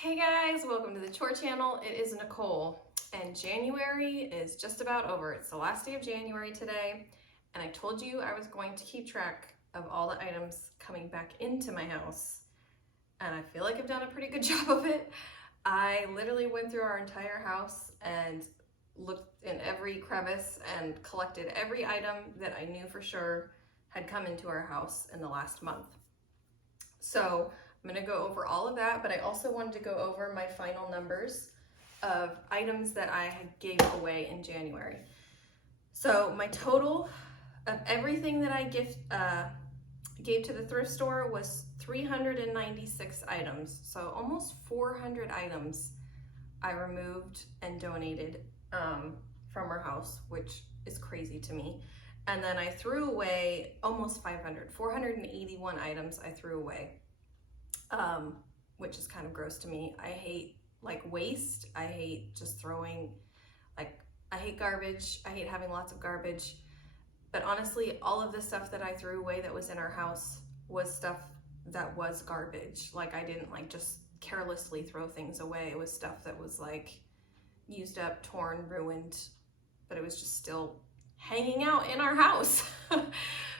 Hey guys, welcome to the Chore Channel. It is Nicole, and January is just about over. It's the last day of January today, and I told you I was going to keep track of all the items coming back into my house, and I feel like I've done a pretty good job of it. I literally went through our entire house and looked in every crevice and collected every item that I knew for sure had come into our house in the last month. So I'm gonna go over all of that, but I also wanted to go over my final numbers of items that I gave away in January. So my total of everything that I gave to the thrift store was 396 items. So almost 400 items I removed and donated from our house, which is crazy to me. And then I threw away almost 481 items I threw away. Which is kind of gross to me. I hate waste. I hate just throwing, I hate garbage. I hate having lots of garbage. But honestly, all of the stuff that I threw away that was in our house was stuff that was garbage. I didn't just carelessly throw things away. It was stuff that was used up, torn, ruined, but it was just still hanging out in our house.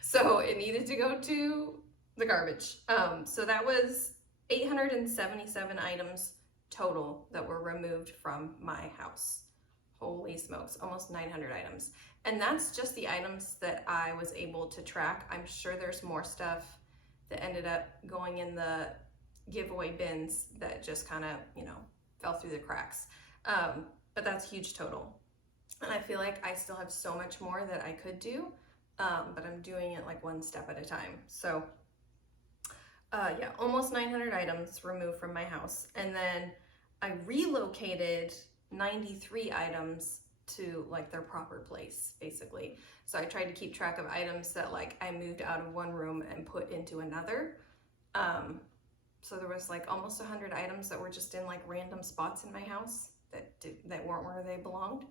So it needed to go to the garbage. So that was 877 items total that were removed from my house. Holy smokes, almost 900 items. And that's just the items that I was able to track. I'm sure there's more stuff that ended up going in the giveaway bins that just kind of, fell through the cracks. But that's huge total. And I feel like I still have so much more that I could do, but I'm doing it one step at a time. So yeah, almost 900 items removed from my house. And then I relocated 93 items to their proper place, basically. So I tried to keep track of items that I moved out of one room and put into another. So there was almost 100 items that were just in random spots in my house that weren't where they belonged.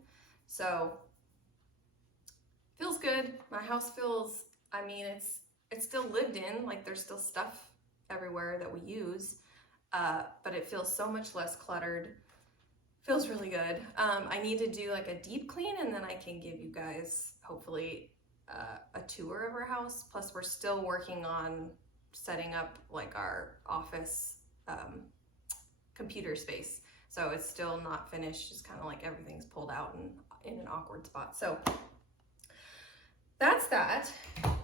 So feels good. My house feels, it's still lived in, there's still stuff everywhere that we use, but it feels so much less cluttered. Feels really good. I need to do a deep clean, and then I can give you guys hopefully a tour of our house. Plus we're still working on setting up our office computer space, so it's still not finished. Just kind of everything's pulled out and in an awkward spot. So that's that.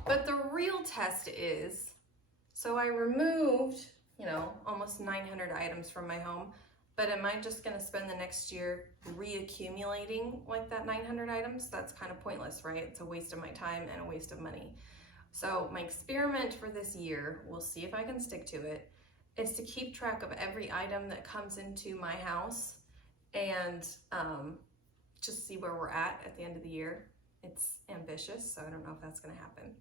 But the real test is, so I removed, almost 900 items from my home, but am I just gonna spend the next year reaccumulating that 900 items? That's kind of pointless, right? It's a waste of my time and a waste of money. So my experiment for this year, we'll see if I can stick to it, is to keep track of every item that comes into my house and just see where we're at the end of the year. It's ambitious, so I don't know if that's gonna happen.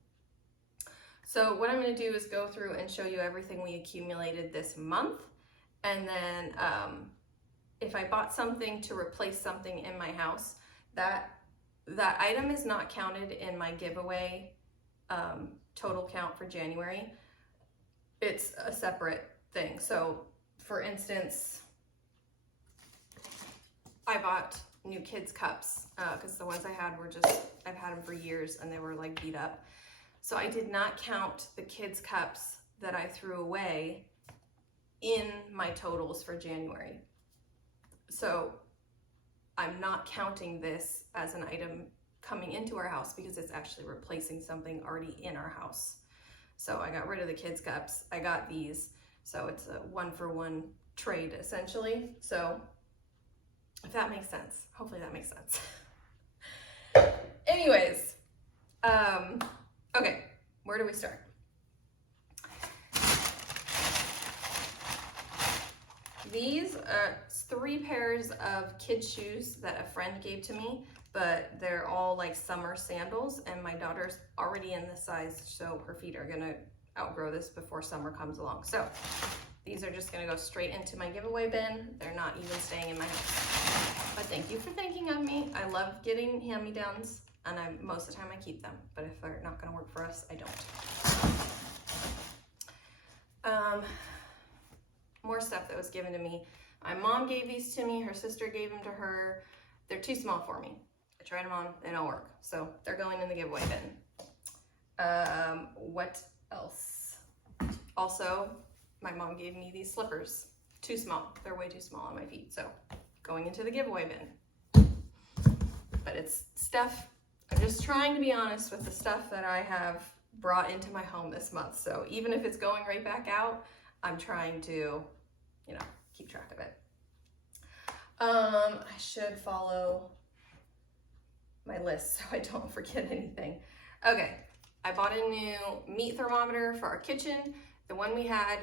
So what I'm gonna do is go through and show you everything we accumulated this month. And then if I bought something to replace something in my house, that item is not counted in my giveaway total count for January. It's a separate thing. So for instance, I bought new kids cups because the ones I had were I've had them for years and they were beat up. So I did not count the kids cups that I threw away in my totals for January. So I'm not counting this as an item coming into our house because it's actually replacing something already in our house. So I got rid of the kids cups. I got these. So it's a 1-for-1 trade essentially. So if that makes sense, hopefully that makes sense. Anyways, okay, where do we start? These are 3 pairs of kids' shoes that a friend gave to me, but they're all summer sandals, and my daughter's already in this size, so her feet are gonna outgrow this before summer comes along. So these are just gonna go straight into my giveaway bin. They're not even staying in my house. But thank you for thinking of me. I love getting hand-me-downs, and most of the time I keep them, but if they're not gonna work for us, I don't. more stuff that was given to me. My mom gave these to me, her sister gave them to her. They're too small for me. I tried them on, they don't work. So they're going in the giveaway bin. What else? Also, my mom gave me these slippers. Too small, they're way too small on my feet. So going into the giveaway bin. But it's stuff, I'm just trying to be honest with the stuff that I have brought into my home this month. So even if it's going right back out, I'm trying to, you know, keep track of it. I should follow my list so I don't forget anything. Okay, I bought a new meat thermometer for our kitchen. The one we had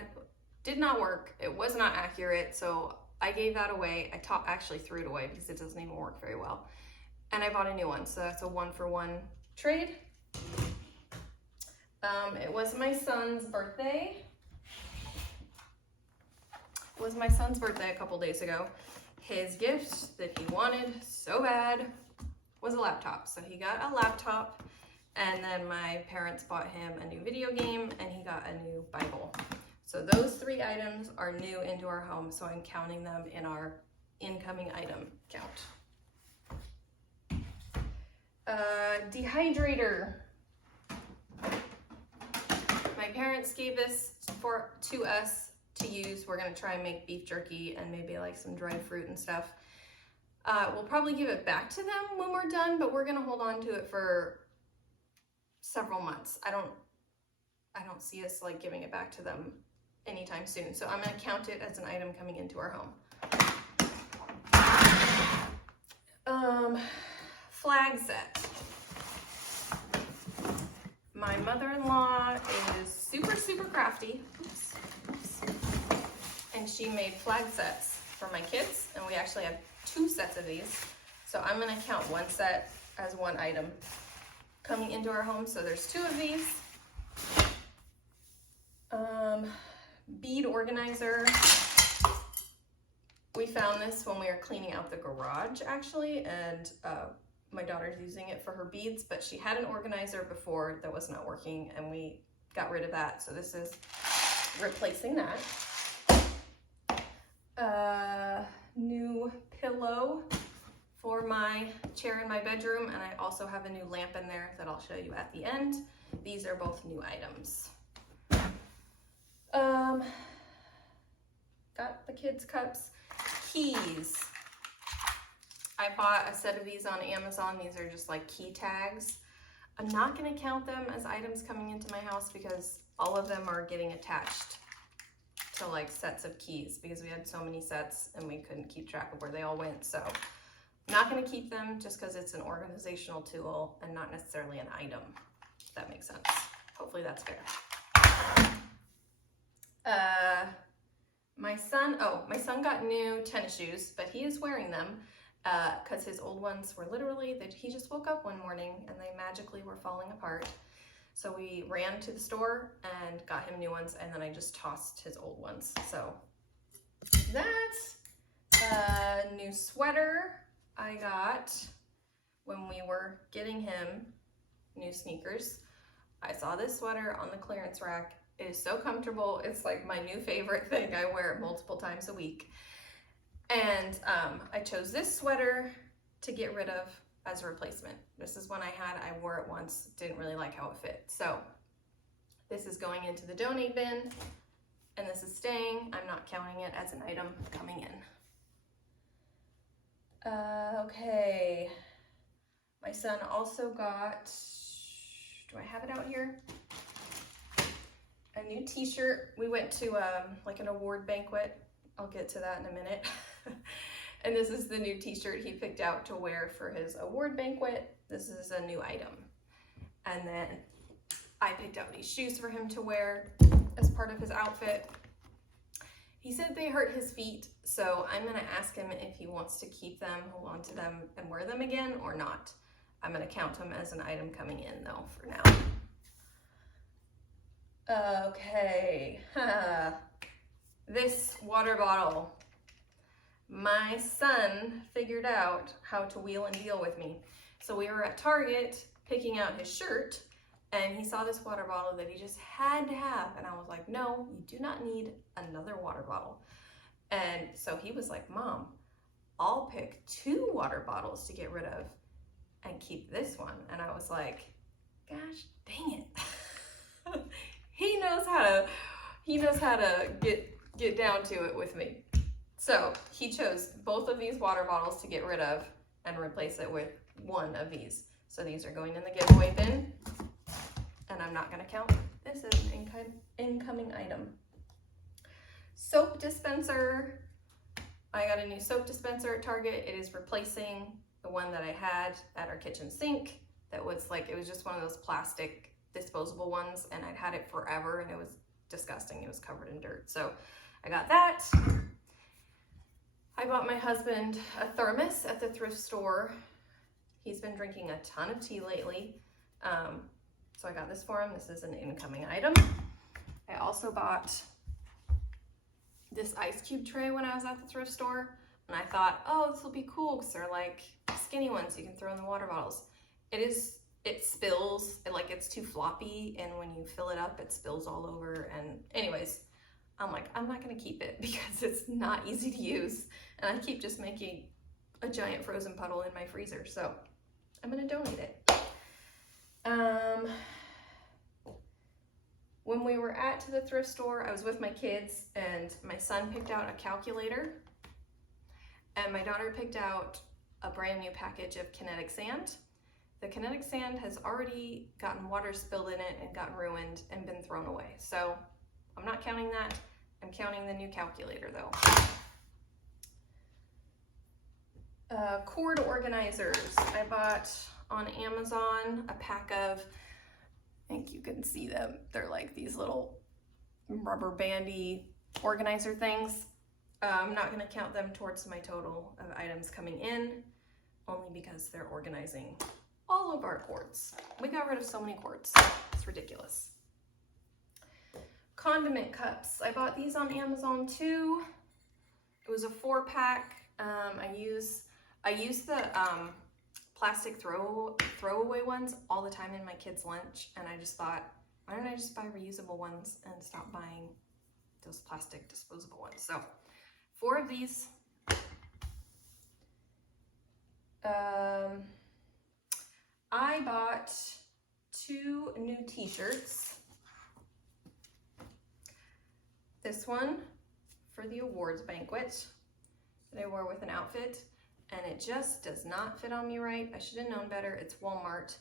did not work. It was not accurate, so I gave that away. I actually threw it away because it doesn't even work very well. And I bought a new one, so that's a 1-for-1 trade. It was my son's birthday. It was my son's birthday a couple days ago. His gift that he wanted so bad was a laptop. So he got a laptop, and then my parents bought him a new video game, and he got a new Bible. So those 3 items are new into our home, so I'm counting them in our incoming item count. Dehydrator. My parents gave this to us to use. We're gonna try and make beef jerky and maybe like some dried fruit and stuff. We'll probably give it back to them when we're done, but we're gonna hold on to it for several months. I don't see us like giving it back to them anytime soon. So I'm gonna count it as an item coming into our home. Flag set. My mother-in-law is super crafty. Oops. And she made flag sets for my kids, and we actually have 2 sets of these. So I'm gonna count one set as one item coming into our home. So there's 2 of these. Bead organizer. We found this when we were cleaning out the garage actually, and my daughter's using it for her beads, but she had an organizer before that was not working and we got rid of that. So this is replacing that. New pillow for my chair in my bedroom, and I also have a new lamp in there that I'll show you at the end. These are both new items. Got the kids' cups. Keys. I bought a set of these on Amazon. These are just like key tags. I'm not gonna count them as items coming into my house because all of them are getting attached to like sets of keys because we had so many sets and we couldn't keep track of where they all went. So I'm not gonna keep them just because it's an organizational tool and not necessarily an item, if that makes sense. Hopefully that's fair. My son got new tennis shoes, but he is wearing them because his old ones were literally that he just woke up one morning and they magically were falling apart. So we ran to the store and got him new ones, and then I just tossed his old ones. So that's a new sweater I got when we were getting him new sneakers. I saw this sweater on the clearance rack. It is so comfortable. It's like my new favorite thing. I wear it multiple times a week. And I chose this sweater to get rid of as a replacement. This is one I had. I wore it once, didn't really like how it fit. So this is going into the donate bin, and this is staying. I'm not counting it as an item coming in. Okay. My son also got, do I have it out here? A new t-shirt. We went to like an award banquet. I'll get to that in a minute. And this is the new t-shirt he picked out to wear for his award banquet. This is a new item. And then I picked out these shoes for him to wear as part of his outfit. He said they hurt his feet, so I'm gonna ask him if he wants to keep them, hold on to them, and wear them again or not. I'm gonna count them as an item coming in though for now. Okay, this water bottle. My son figured out how to wheel and deal with me. So we were at Target picking out his shirt, And he saw this water bottle that he just had to have. And I was like, no, you do not need another water bottle. And so he was like, Mom, I'll pick 2 water bottles to get rid of and keep this one. And I was like, gosh, dang it. He knows how to get down to it with me. So he chose both of these water bottles to get rid of and replace it with one of these. So these are going in the giveaway bin, and I'm not gonna count this as an incoming item. Soap dispenser. I got a new soap dispenser at Target. It is replacing the one that I had at our kitchen sink. That was like, it was just one of those plastic disposable ones, and I'd had it forever and it was disgusting. It was covered in dirt. So I got that. I bought my husband a thermos at the thrift store. He's been drinking a ton of tea lately. So I got this for him. This is an incoming item. I also bought this ice cube tray when I was at the thrift store. And I thought, oh, this will be cool because they're like skinny ones you can throw in the water bottles. It spills, it's too floppy, and when you fill it up, it spills all over. And anyways, I'm like, I'm not gonna keep it because it's not easy to use. And I keep just making a giant frozen puddle in my freezer. So I'm gonna donate it. When we were at the thrift store, I was with my kids, and my son picked out a calculator, and my daughter picked out a brand new package of kinetic sand. The kinetic sand has already gotten water spilled in it and gotten ruined and been thrown away. So I'm not counting that. I'm counting the new calculator though. Cord organizers. I bought on Amazon a pack of, I think you can see them. They're like these little rubber bandy organizer things. I'm not gonna count them towards my total of items coming in, only because they're organizing all of our cords. We got rid of so many cords. It's ridiculous. Condiment cups. I bought these on Amazon too. It was a 4-pack. I use the plastic throwaway ones all the time in my kids' lunch, and I just thought, why don't I just buy reusable ones and stop buying those plastic disposable ones? So 4 of these. I bought 2 new t-shirts. This one for the awards banquet that I wore with an outfit, and it just does not fit on me right. I should have known better. It's Walmart.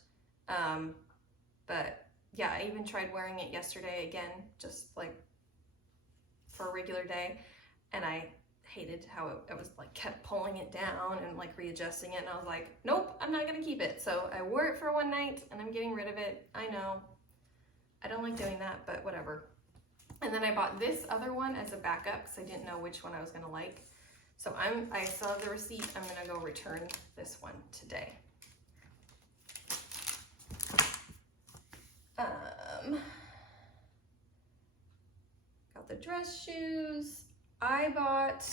But yeah, I even tried wearing it yesterday again, just like for a regular day, and I hated how it was like kept pulling it down and like readjusting it, and I was like, nope, I'm not gonna keep it. So I wore it for one night and I'm getting rid of it. I know, I don't like doing that, but whatever. And then I bought this other one as a backup because I didn't know which one I was gonna like. So I still have the receipt. I'm gonna go return this one today. Got the dress shoes. I bought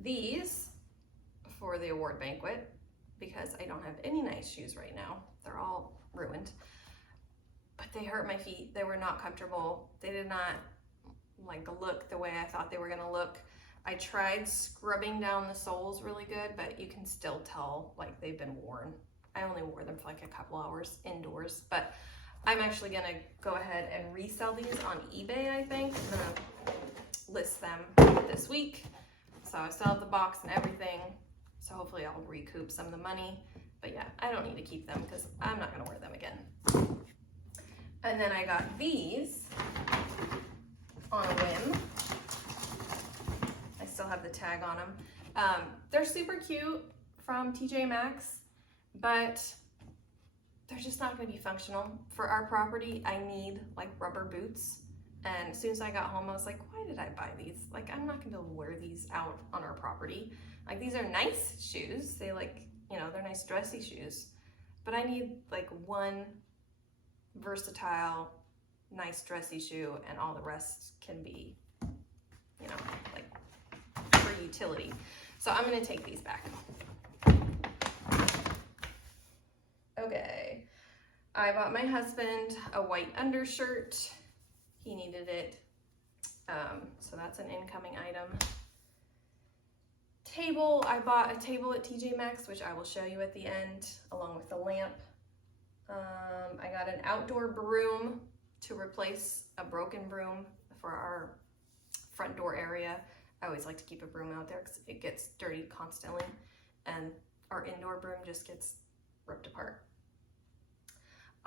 these for the award banquet because I don't have any nice shoes right now. They're all ruined, but they hurt my feet. They were not comfortable. They did not like look the way I thought they were gonna look. I tried scrubbing down the soles really good, but you can still tell like they've been worn. I only wore them for like a couple hours indoors, but I'm actually gonna go ahead and resell these on eBay, I think. I'm gonna list them this week. So I still have the box and everything. So hopefully I'll recoup some of the money. But yeah, I don't need to keep them because I'm not gonna wear them again. And then I got these on a whim. I still have the tag on them. They're super cute from TJ Maxx, but they're just not gonna be functional. For our property, I need like rubber boots. And as soon as I got home, I was like, why did I buy these? Like, I'm not gonna be able to wear these out on our property. Like, these are nice shoes. They like, you know, they're nice dressy shoes. But I need like one versatile, nice dressy shoe, and all the rest can be, you know, like for utility. So I'm gonna take these back. Okay. I bought my husband a white undershirt. He needed it. So that's an incoming item. Table, I bought a table at TJ Maxx, which I will show you at the end, along with the lamp. I got an outdoor broom to replace a broken broom for our front door area. I always like to keep a broom out there because it gets dirty constantly, and our indoor broom just gets ripped apart.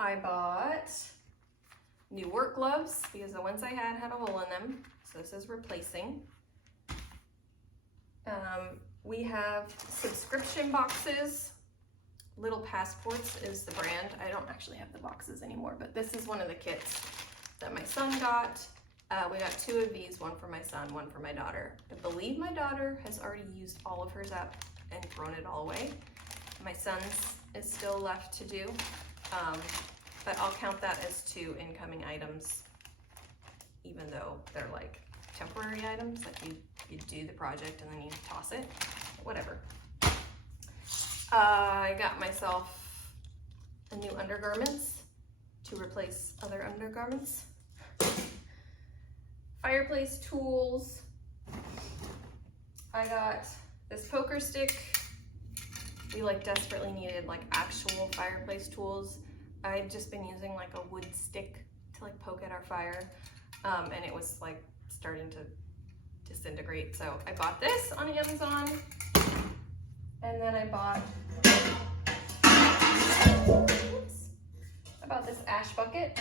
I bought new work gloves because the ones I had a hole in them, so this is replacing. We have subscription boxes. Little Passports is the brand. I don't actually have the boxes anymore, but this is one of the kits that my son got. We got 2 of these, one for my son, one for my daughter. I believe my daughter has already used all of hers up and thrown it all away. My son's is still left to do, but I'll count that as 2 incoming items, even though they're like temporary items, like you do the project and then you toss it, whatever. I got myself a new undergarments to replace other undergarments. Fireplace tools. I got this poker stick. We like desperately needed like actual fireplace tools. I'd just been using like a wood stick to like poke at our fire, and it was like starting to disintegrate. So I bought this on Amazon, and then I bought this ash bucket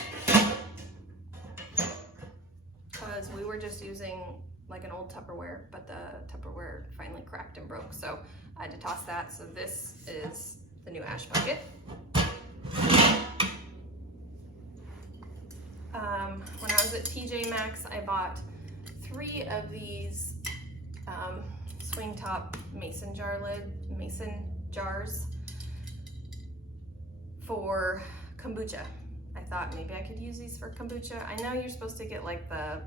because we were just using like an old Tupperware, but the Tupperware finally cracked and broke, so I had to toss that. So this is the new ash bucket. When I was at TJ Maxx, I bought 3 of these swing top mason jars for kombucha. I thought maybe I could use these for kombucha. I know you're supposed to get like the,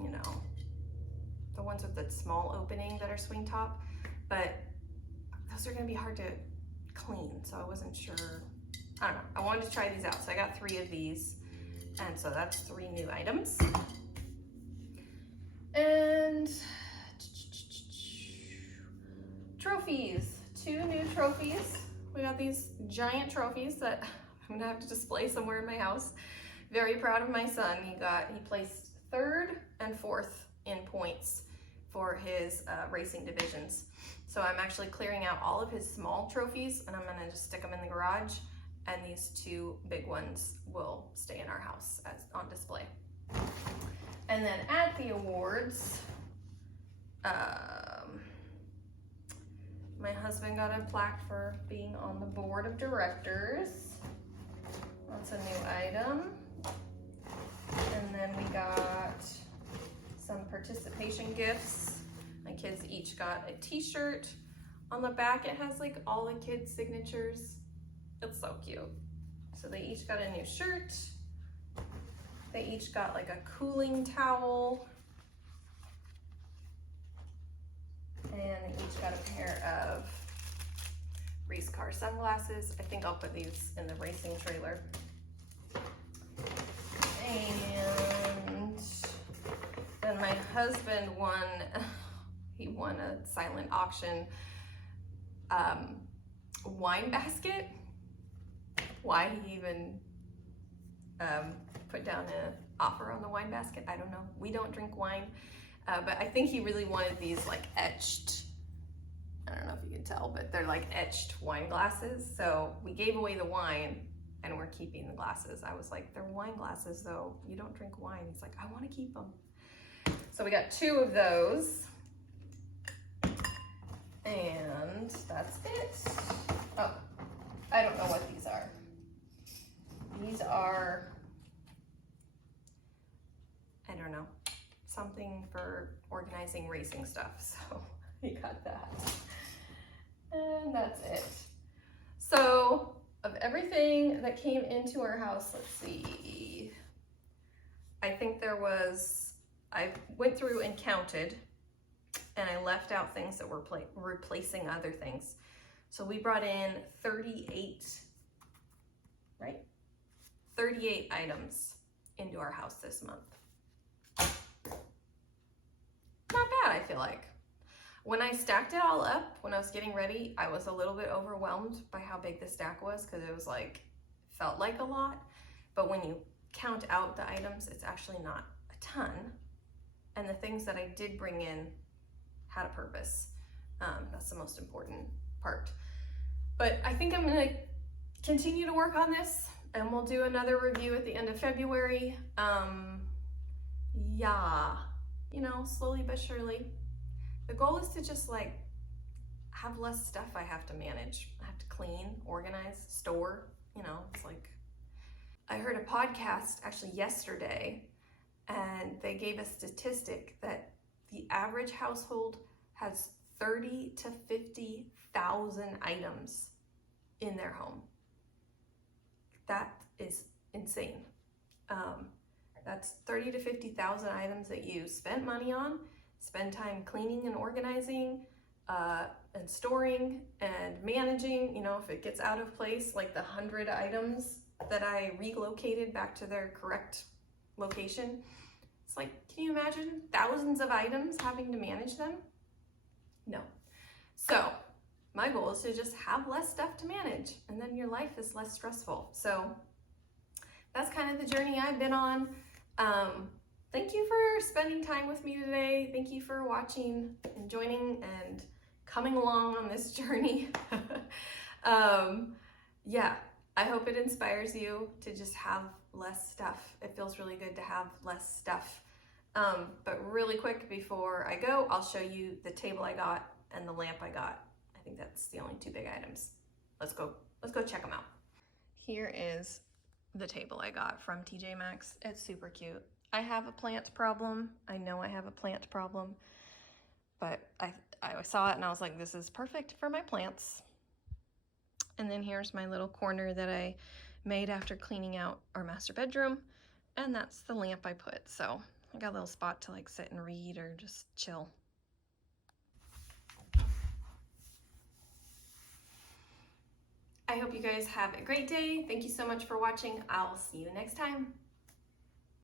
you know, the ones with the small opening that are swing top, but those are gonna be hard to clean, so I wasn't sure. I don't know, I wanted to try these out, so I got 3 of these, and so that's 3 new items. And trophies, 2 new trophies. We got these giant trophies that I'm gonna have to display somewhere in my house. Very proud of my son. He placed 3rd and 4th in points for his racing divisions. So I'm actually clearing out all of his small trophies and I'm gonna just stick them in the garage, and these 2 big ones will stay in our house as on display. And then at the awards, my husband got a plaque for being on the board of directors. That's a new item. And then we got some participation gifts. My kids each got a t-shirt. On the back it has like all the kids' signatures. It's so cute. So they each got a new shirt. They each got like a cooling towel. And they each got a pair of race car sunglasses. I think I'll put these in the racing trailer. And then my husband won a silent auction wine basket. Why he even put down an offer on the wine basket, I don't know. We don't drink wine, but I think he really wanted these like etched, I don't know if you can tell, but they're like etched wine glasses. So we gave away the wine and we're keeping the glasses. I was like, they're wine glasses though, you don't drink wine. He's like, I want to keep them. So we got 2 of those. And that's it. Oh, I don't know what these are. These are, I don't know, something for organizing racing stuff. So we got that. And that's it. So of everything that came into our house, let's see. I think I went through and counted, and I left out things that were replacing other things. So we brought in 38 right? 38 items into our house this month. Not bad, I feel like. When I stacked it all up, when I was getting ready, I was a little bit overwhelmed by how big the stack was because it was like, felt like a lot. But when you count out the items, it's actually not a ton. And the things that I did bring in had a purpose. That's the most important part. But I think I'm gonna continue to work on this and we'll do another review at the end of February. Yeah, you know, slowly but surely. The goal is to just like have less stuff I have to manage. I have to clean, organize, store, you know, it's like, I heard a podcast actually yesterday and they gave a statistic that the average household has 30 to 50,000 items in their home. That is insane. That's 30 to 50,000 items that you spent money on, spend time cleaning and organizing, and storing and managing. You know, if it gets out of place, like the 100 items that I relocated back to their correct location. It's like, can you imagine thousands of items having to manage them? No. So my goal is to just have less stuff to manage and then your life is less stressful. So that's kind of the journey I've been on. Thank you for spending time with me today. Thank you for watching and joining and coming along on this journey. Yeah, I hope it inspires you to just have less stuff. It feels really good to have less stuff. But really quick before I go, I'll show you the table I got and the lamp I got. I think that's the only two big items. Let's go check them out. Here is the table I got from TJ Maxx. It's super cute. I have a plant problem. I know I have a plant problem, but I saw it and I was like, this is perfect for my plants. And then here's my little corner that I made after cleaning out our master bedroom. And that's the lamp I put. So I got a little spot to like sit and read or just chill. I hope you guys have a great day. Thank you so much for watching. I'll see you next time.